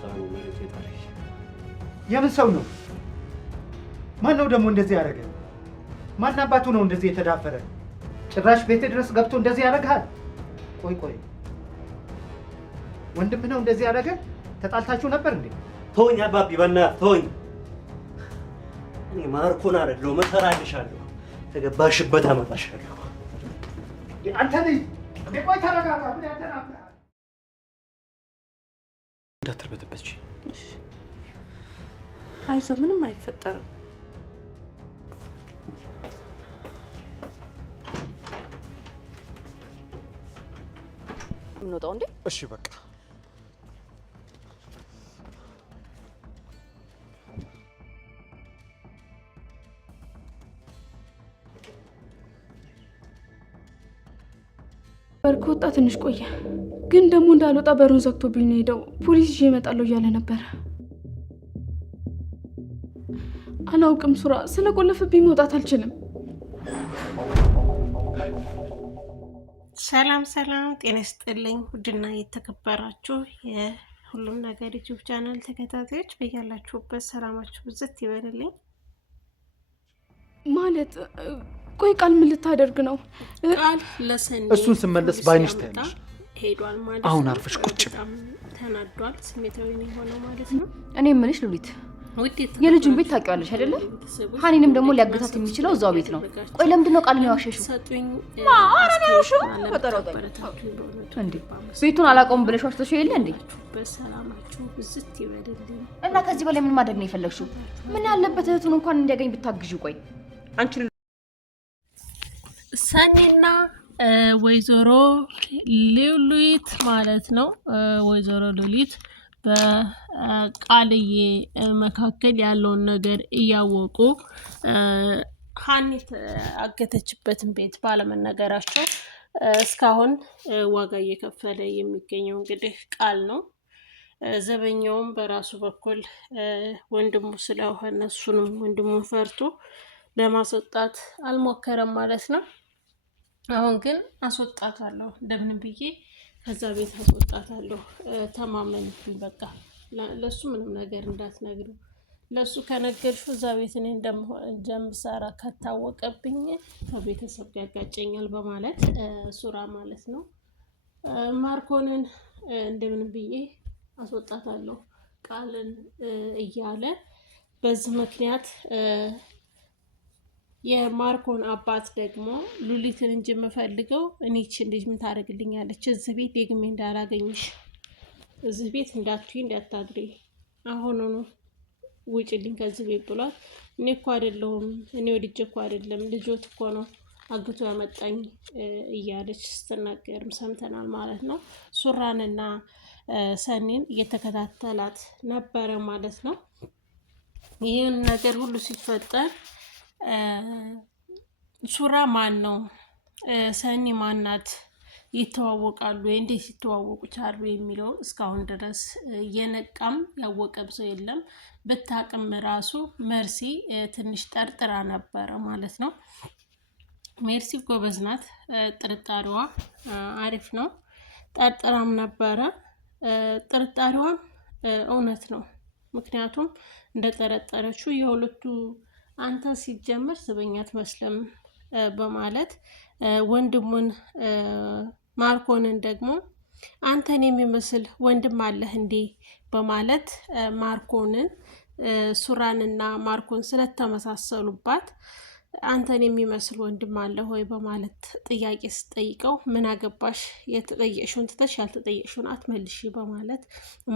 ሳህኑ መሬት የጣለኝ። የምን ሰው ነው? ማን ነው ደግሞ እንደዚህ ያደረገ? ማን አባቱ ነው እንደዚህ የተዳፈረ? ጭራሽ ቤት ድረስ ገብቶ እንደዚህ ያደርጋል? ቆይ ወንድም ነው እንደዚህ ያደረገ? ተጣልታችሁ ነበር እንዴ? ተወኝ አባቢ፣ በእናትህ ተወኝ። እኔ ማርኮን አይደለሁ መሰራልሻለሁ። ተገባሽበት አመጣሻለሁ። አንተ ልጅ ቆይ ተረጋጋ። ምን ያተናብራል? እንዳትርበትበት። እሺ አይዞህ፣ ምንም አይፈጠርም። ምን ወጣው እንዴ? እሺ በቃ በርኮ ወጣ። ትንሽ ቆየ፣ ግን ደግሞ እንዳልወጣ በሩን ዘግቶብኝ ነው ሄደው። ፖሊስ ይዤ እመጣለሁ እያለ ነበረ። አላውቅም ሱራ፣ ስለቆለፈብኝ መውጣት አልችልም። ሰላም ጤና ይስጥልኝ። ውድና የተከበራችሁ የሁሉም ነገር ዩቲዩብ ቻናል ተከታታዮች በያላችሁበት ሰላማችሁ ብዝት ይበልልኝ። ማለት ቆይ ቃል ምን ልታደርግ ነው? ቃል ለሰኒ እሱን ስመለስ ባይንሽ ታያለሽ። ሄዷል ማለት አሁን አርፈሽ ቁጭ ተናዷል፣ ስሜታዊ ነው የሆነው ማለት ነው። እኔ የምልሽ ሉሊት የልጁን ቤት ታውቂዋለሽ አይደለ? ሀኒንም ደግሞ ሊያገታት የሚችለው እዛው ቤት ነው። ቆይ ለምንድን ነው ቃልን ያዋሸሽው? አራን ያዋሸው እንዴ? ቤቱን አላውቀውም ብለሽ ዋሽተሽው የለ እንዴ? በሰላማችሁ ብዝት ይበልልኝ። እና ከዚህ በላይ ምን ማድረግ ነው የፈለግሽው? ምን ያለበት እህቱን እንኳን እንዲያገኝ ብታግዢ። ቆይ አንቺ ሰኒና ወይዘሮ ሉሊት ማለት ነው። ወይዘሮ ሉሊት በቃልዬ መካከል ያለውን ነገር እያወቁ ሀኒ አገተችበትን ቤት ባለመነገራቸው እስካሁን ዋጋ እየከፈለ የሚገኘው እንግዲህ ቃል ነው። ዘበኛውም በራሱ በኩል ወንድሙ ስለሆነ እሱንም ወንድሙን ፈርቶ ለማስወጣት አልሞከረም ማለት ነው። አሁን ግን አስወጣታለሁ፣ እንደምን ብዬ ከዛ ቤት አስወጣታለሁ። ተማመንብኝ፣ በቃ ለሱ ምንም ነገር እንዳትነግሪው። ለሱ ከነገርሽው እዛ ቤት እኔ እንደምሰራ ከታወቀብኝ ከቤተሰብ ጋር ያጋጨኛል በማለት ሱራ ማለት ነው ማርኮንን እንደምን ብዬ አስወጣታለሁ ቃልን እያለ በዚህ ምክንያት የማርኮን አባት ደግሞ ሉሊትን እንጂ የምፈልገው እኔች ልጅ ምን ታደርግልኛለች? እዚህ ቤት ደግሜ እንዳላገኝሽ፣ እዚህ ቤት እንዳትይ እንዳታድሪ፣ አሁኑኑ ውጭልኝ ከዚህ ቤት ብሏት፣ እኔ እኮ አይደለሁም እኔ ወድጄ እኮ አይደለም ልጆት እኮ ነው አግቶ ያመጣኝ እያለች ስትናገርም ሰምተናል ማለት ነው። ሱራንና ሰኒን እየተከታተላት ነበረ ማለት ነው። ይህን ነገር ሁሉ ሲፈጠር ሱራ ማን ነው? ሰኒ ማናት? ይተዋወቃሉ? እንዴት ሲተዋወቁ ቻሉ? የሚለው እስካሁን ድረስ የነቃም ያወቀም ሰው የለም። ብታቅም ራሱ መርሲ ትንሽ ጠርጥራ ነበረ ማለት ነው። ሜርሲ ጎበዝ ናት፣ ጥርጣሬዋ አሪፍ ነው። ጠርጥራም ነበረ። ጥርጣሬዋም እውነት ነው። ምክንያቱም እንደጠረጠረችው የሁለቱ አንተ ሲጀመር ስበኛ አትመስልም በማለት ወንድሙን ማርኮንን ደግሞ አንተን የሚመስል ወንድም አለህ እንዴ በማለት ማርኮንን ሱራንና ማርኮን ስለተመሳሰሉባት አንተን የሚመስል ወንድም አለ ሆይ በማለት ጥያቄ ስጠይቀው ምን አገባሽ የተጠየቅሽውን ትተሽ ያልተጠየቅሽውን አትመልሺ በማለት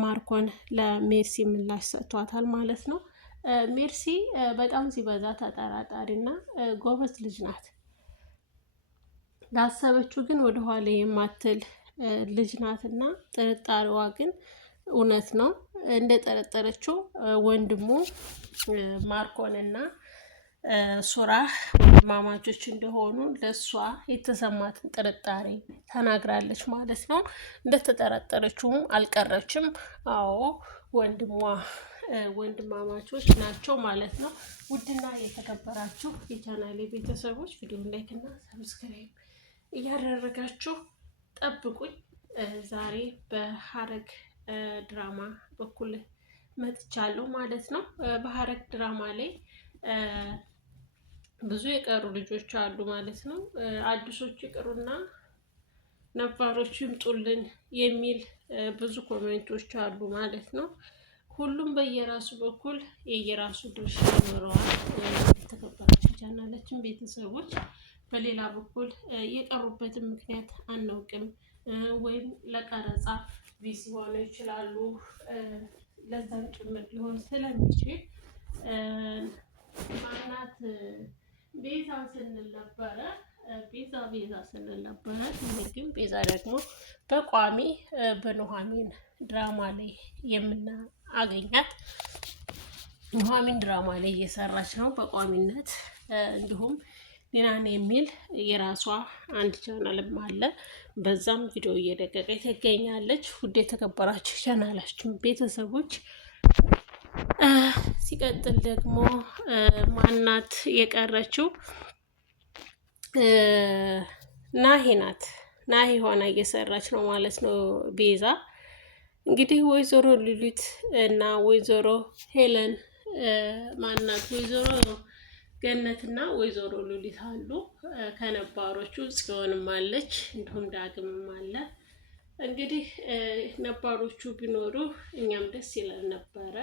ማርኮን ለሜርሲ ምላሽ ሰጥቷታል ማለት ነው። ሜርሲ በጣም ሲበዛ ተጠራጣሪና ጎበዝ ልጅ ናት። ላሰበችው ግን ወደኋላ የማትል ልጅ ናትና ጥርጣሬዋ ግን እውነት ነው። እንደጠረጠረችው ወንድሙ ማርኮንና ሱራ ወንድማማቾች እንደሆኑ ለሷ የተሰማትን ጥርጣሬ ተናግራለች ማለት ነው። እንደተጠረጠረችውም አልቀረችም። አዎ ወንድማማቾች ናቸው ማለት ነው። ውድና የተከበራችሁ የቻናሌ ቤተሰቦች ቪዲዮን ላይክ እና ሰብስክራይብ እያደረጋችሁ ጠብቁኝ። ዛሬ በሐረግ ድራማ በኩል መጥቻለሁ ማለት ነው። በሐረግ ድራማ ላይ ብዙ የቀሩ ልጆች አሉ ማለት ነው። አዲሶቹ ይቅሩና ነባሮቹ ይምጡልን የሚል ብዙ ኮሜንቶች አሉ ማለት ነው። ሁሉም በየራሱ በኩል የየራሱ ድርሻ ይኖረዋል። የተከበራችሁ ቻናላችን ቤተሰቦች በሌላ በኩል የቀሩበትን ምክንያት አናውቅም፣ ወይም ለቀረጻ ቢዚ ሆነው ይችላሉ። ለዛም ጭምር ሊሆን ስለሚችል ማናት ቤዛ ስንል ነበረ። ቤዛ ስንል ነበረ። ግን ቤዛ ደግሞ በቋሚ በኑሐሚን ድራማ ላይ የምናገኛት ኑሐሚን ድራማ ላይ እየሰራች ነው በቋሚነት። እንዲሁም ኒናን የሚል የራሷ አንድ ቻናልም አለ። በዛም ቪዲዮ እየለቀቀች ትገኛለች። ውድ የተከበራችሁ ቻናላችን ቤተሰቦች ሲቀጥል ደግሞ ማናት የቀረችው ናሂ ናት። ናሂ ሆና እየሰራች ነው ማለት ነው ቤዛ። እንግዲህ ወይዘሮ ሉሊት እና ወይዘሮ ሄለን ማናት ወይዘሮ ገነትና ወይዘሮ ሉሊት አሉ። ከነባሮቹ ጽዮንም አለች፣ እንዲሁም ዳግምም አለ። እንግዲህ ነባሮቹ ቢኖሩ እኛም ደስ ይላል ነበረ።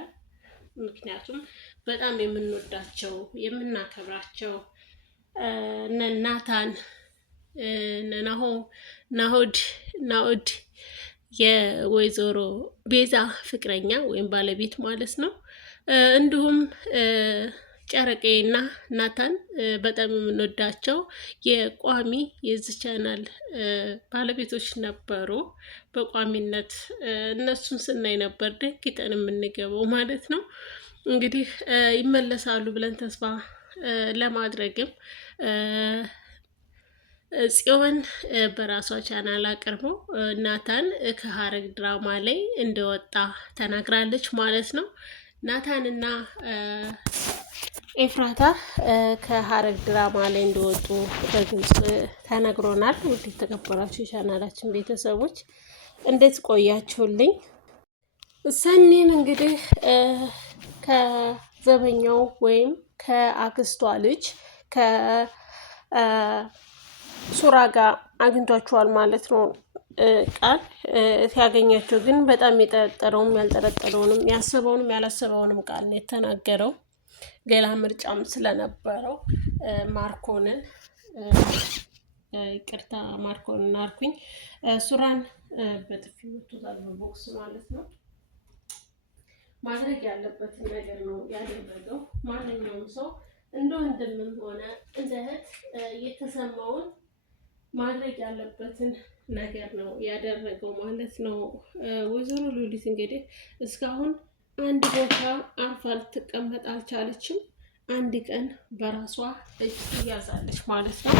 ምክንያቱም በጣም የምንወዳቸው የምናከብራቸው እነ ናታን እነ ናኦድ የወይዘሮ ቤዛ ፍቅረኛ ወይም ባለቤት ማለት ነው። እንዲሁም ጨረቄና ናታን በጣም የምንወዳቸው የቋሚ የዚህ ቻናል ባለቤቶች ነበሩ። በቋሚነት እነሱን ስናይ ነበር ደንግጠን የምንገባው ማለት ነው። እንግዲህ ይመለሳሉ ብለን ተስፋ ለማድረግም ጽዮን በራሷ ቻናል አቅርቦ ናታን ከሐረግ ድራማ ላይ እንደወጣ ተናግራለች ማለት ነው። ናታንና ኤፍራታ ከሐረግ ድራማ ላይ እንደወጡ በግልጽ ተነግሮናል። ውድ የተከበራችሁ የቻናላችን ቤተሰቦች እንዴት ቆያችሁልኝ? ሰኒን እንግዲህ ከዘበኛው ወይም ከአክስቷ ልጅ ከሱራ ጋር አግኝቷቸዋል ማለት ነው። ቃል ሲያገኛቸው ግን በጣም የጠረጠረውም ያልጠረጠረውንም ያሰበውንም ያላሰበውንም ቃል ነው የተናገረው። ሌላ ምርጫም ስለነበረው ማርኮንን ይቅርታ ማርኮንን አልኩኝ፣ ሱራን በጥፊ መቶታል በቦክስ ማለት ነው። ማድረግ ያለበትን ነገር ነው ያደረገው። ማንኛውም ሰው እንደ ወንድምም ሆነ እንደ እህት የተሰማውን ማድረግ ያለበትን ነገር ነው ያደረገው ማለት ነው። ወይዘሮ ሉሊት እንግዲህ እስካሁን አንድ ቦታ አርፋ ልትቀመጥ አልቻለችም። አንድ ቀን በራሷ እጅ ትያዛለች ማለት ነው።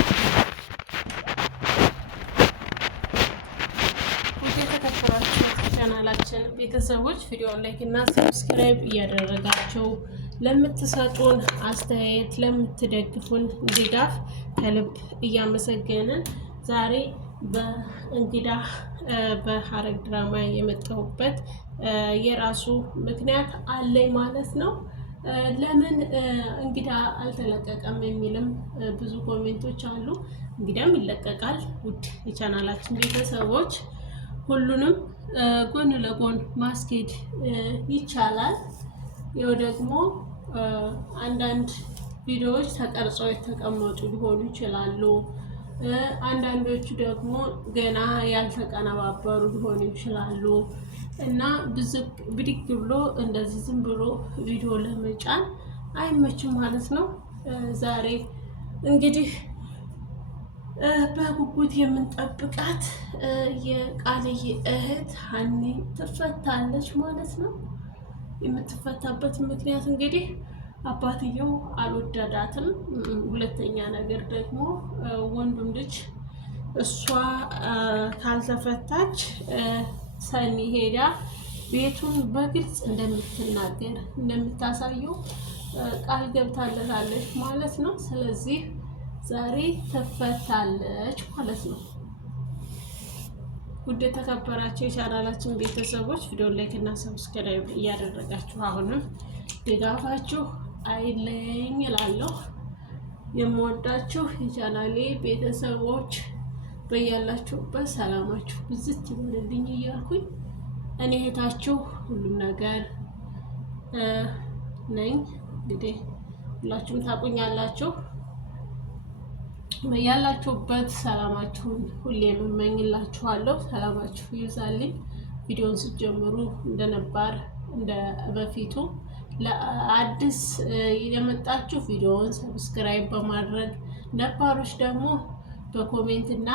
የተከበራችሁ ቻናላችን ቤተሰቦች ቪዲዮውን ላይክ እና ሰብስክራይብ እያደረጋችሁ ለምትሰጡን አስተያየት ለምትደግፉን ድጋፍ ከልብ እያመሰገንን ዛሬ በእንግዳ በሐረግ ድራማ የመጣሁበት የራሱ ምክንያት አለኝ ማለት ነው። ለምን እንግዳ አልተለቀቀም የሚልም ብዙ ኮሜንቶች አሉ። እንግዳም ይለቀቃል። ውድ የቻናላችን ቤተሰቦች ሁሉንም ጎን ለጎን ማስኬድ ይቻላል። ይኸው ደግሞ አንዳንድ ቪዲዮዎች ተቀርጸው የተቀመጡ ሊሆኑ ይችላሉ። አንዳንዶቹ ደግሞ ገና ያልተቀነባበሩ ሊሆኑ ይችላሉ እና ብድግ ብሎ እንደዚህ ዝም ብሎ ቪዲዮ ለመጫን አይመችም ማለት ነው። ዛሬ እንግዲህ በጉጉት የምንጠብቃት የቃልዬ እህት ሀኒ ትፈታለች ማለት ነው። የምትፈታበት ምክንያት እንግዲህ አባትየው አልወደዳትም። ሁለተኛ ነገር ደግሞ ወንዱም ልጅ እሷ ካልተፈታች ሰኒ ሄዳ ቤቱን በግልጽ እንደምትናገር እንደምታሳየው ቃል ገብታለታለች ማለት ነው። ስለዚህ ዛሬ ትፈታለች ማለት ነው። ውድ ተከበራችሁ የቻናላችን ቤተሰቦች ቪዲዮ ላይክ እና ሰብስክራይብ እያደረጋችሁ አሁንም ድጋፋችሁ አይለኝ እላለሁ። የምወዳችሁ የቻናሌ ቤተሰቦች በያላችሁበት ሰላማችሁ ብዝት ይበልልኝ እያልኩኝ እኔ እህታችሁ ሁሉም ነገር ነኝ። እንግዲህ ሁላችሁም ታውቁኛላችሁ። ያላችሁበት ሰላማችሁን ሁሌም እመኝላችኋለሁ። ሰላማችሁ ይብዛልኝ። ቪዲዮውን ስትጀምሩ እንደነባር እንደ በፊቱ ለአዲስ የመጣችሁ ቪዲዮውን ሰብስክራይብ በማድረግ ነባሮች ደግሞ በኮሜንት እና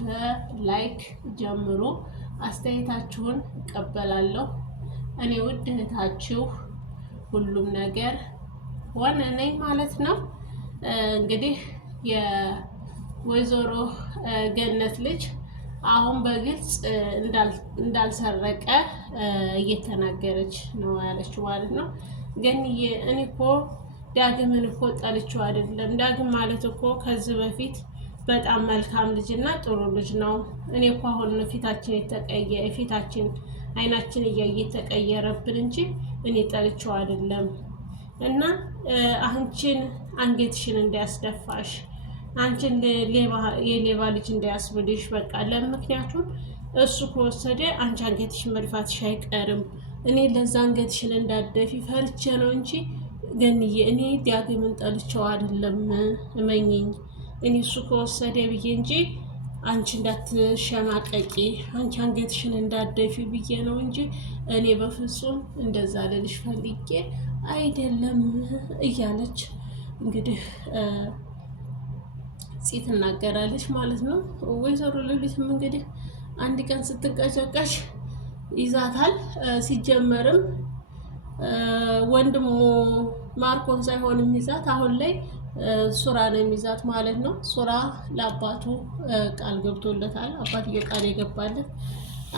በላይክ ጀምሩ። አስተያየታችሁን እቀበላለሁ። እኔ ውድ እህታችሁ ሁሉም ነገር ሆነ ነኝ ማለት ነው። እንግዲህ የወይዘሮ ገነት ልጅ አሁን በግልጽ እንዳልሰረቀ እየተናገረች ነው ያለችው ማለት ነው። ግን እኔ እኮ ዳግምን እኮ ጠልቼው አይደለም። ዳግም ማለት እኮ ከዚህ በፊት በጣም መልካም ልጅ እና ጥሩ ልጅ ነው። እኔ እኮ አሁን ፊታችን አይናችን እያየ ተቀየረብን እንጂ እኔ ጠልቼው አይደለም። እና አንቺን አንገትሽን እንዳያስደፋሽ አንቺን የሌባ ልጅ እንዳያስብልሽ በቃ ለምክንያቱም እሱ ከወሰደ አንቺ አንገትሽን መድፋትሽ አይቀርም። እኔ ለዛ አንገትሽን እንዳደፊ ፈርቼ ነው እንጂ ገንዬ እኔ ዳግምን ጠልቼው አይደለም። እመኝኝ እኔ እሱ ከወሰደ ብዬ እንጂ አንቺ እንዳትሸማቀቂ አንቺ አንገትሽን እንዳደፊ ብዬ ነው እንጂ እኔ በፍጹም እንደዛ ልልሽ ፈልጌ አይደለም እያለች እንግዲህ ትናገራለች ማለት ነው። ወይዘሮ ሉሊትም እንግዲህ አንድ ቀን ስትንቀጨቀሽ ይዛታል። ሲጀመርም ወንድሙ ማርኮን ሳይሆን የሚይዛት አሁን ላይ ሱራ ነው የሚይዛት ማለት ነው። ሱራ ለአባቱ ቃል ገብቶለታል። አባትየው ቃል የገባለት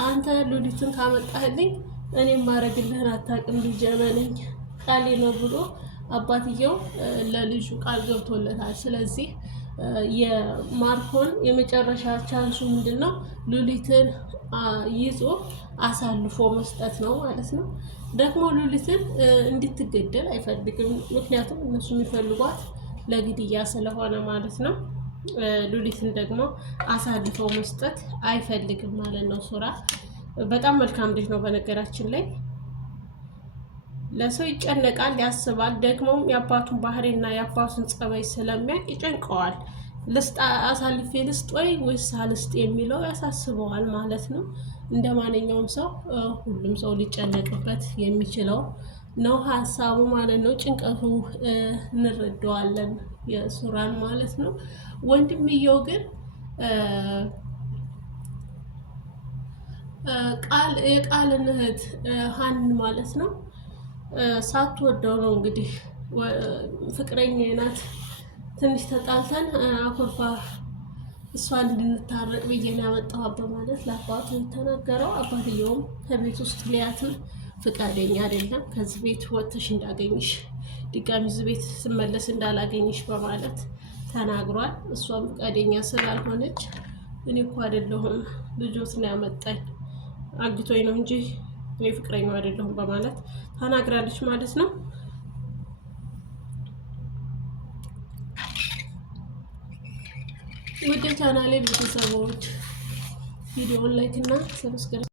አንተ ሉሊትን ካመጣህልኝ እኔ ማረግልህን አታውቅም ልጄ በለኝ ቃሌ ነው ብሎ አባትየው ለልጁ ቃል ገብቶለታል። ስለዚህ የማርኮን የመጨረሻ ቻንሱ ምንድነው? ሉሊትን ይዞ አሳልፎ መስጠት ነው ማለት ነው። ደግሞ ሉሊትን እንድትገደል አይፈልግም። ምክንያቱም እነሱ የሚፈልጓት ለግድያ ስለሆነ ማለት ነው። ሉሊትን ደግሞ አሳልፎ መስጠት አይፈልግም ማለት ነው። ሱራ በጣም መልካም ልጅ ነው በነገራችን ላይ ለሰው ይጨነቃል፣ ያስባል። ደግሞም የአባቱን ባህሪና የአባቱን ጸባይ ስለሚያውቅ ይጨንቀዋል። አሳልፌ ልስጥ ወይስ አልስጥ የሚለው ያሳስበዋል ማለት ነው። እንደ ማንኛውም ሰው ሁሉም ሰው ሊጨነቅበት የሚችለው ነው ሀሳቡ ማለት ነው። ጭንቀቱ እንረዳዋለን የሱራን ማለት ነው። ወንድምየው ግን የቃልን እህት ሀንን ማለት ነው ሳትወደው ነው እንግዲህ ፍቅረኛ ናት። ትንሽ ተጣልተን አኮርፋ እሷን እንድንታረቅ ብዬ ነው ያመጣኋት በማለት ለአባቱ የተናገረው። አባትየውም ከቤት ውስጥ ሊያትም ፍቃደኛ አይደለም። ከዚህ ቤት ወጥተሽ እንዳገኝሽ ድጋሚ እዚህ ቤት ስመለስ እንዳላገኝሽ በማለት ተናግሯል። እሷም ፍቃደኛ ስላልሆነች እኔ እኮ አይደለሁም ልጆት ነው ያመጣኝ አግቶኝ ነው እንጂ እኔ ፍቅረኛው አይደለሁም በማለት ተናግራለች ማለት ነው። ወደ ቻናሌ ቤተሰቦች ቪዲዮውን ላይክ እና ሰብስክራይብ